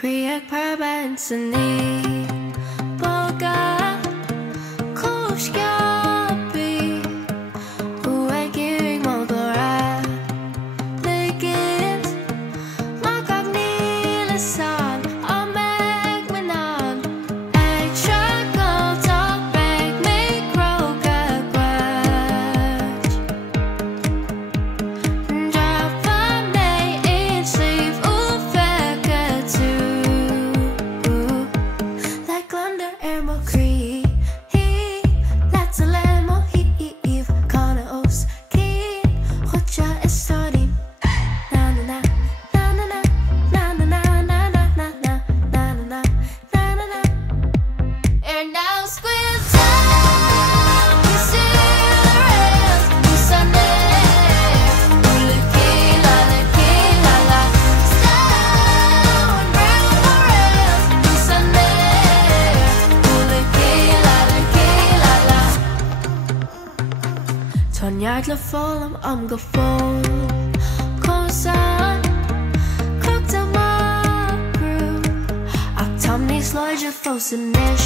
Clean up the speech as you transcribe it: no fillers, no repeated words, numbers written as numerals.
Creac preabadh insan bogadh sciopthaí iarraidh bogadh ligeant bogadh amach nann streachailt croga Dreapfaidh in sliabh feicfidh like gliondar chroí-íí Leatsa Canadh os cionn Dhuitse is staidím nann now squid down we see the rails insan gliondar stone brown the rails insan gliondar Tonyard le fólam go fól Cósan cooked amach ach tam níos láide fós inis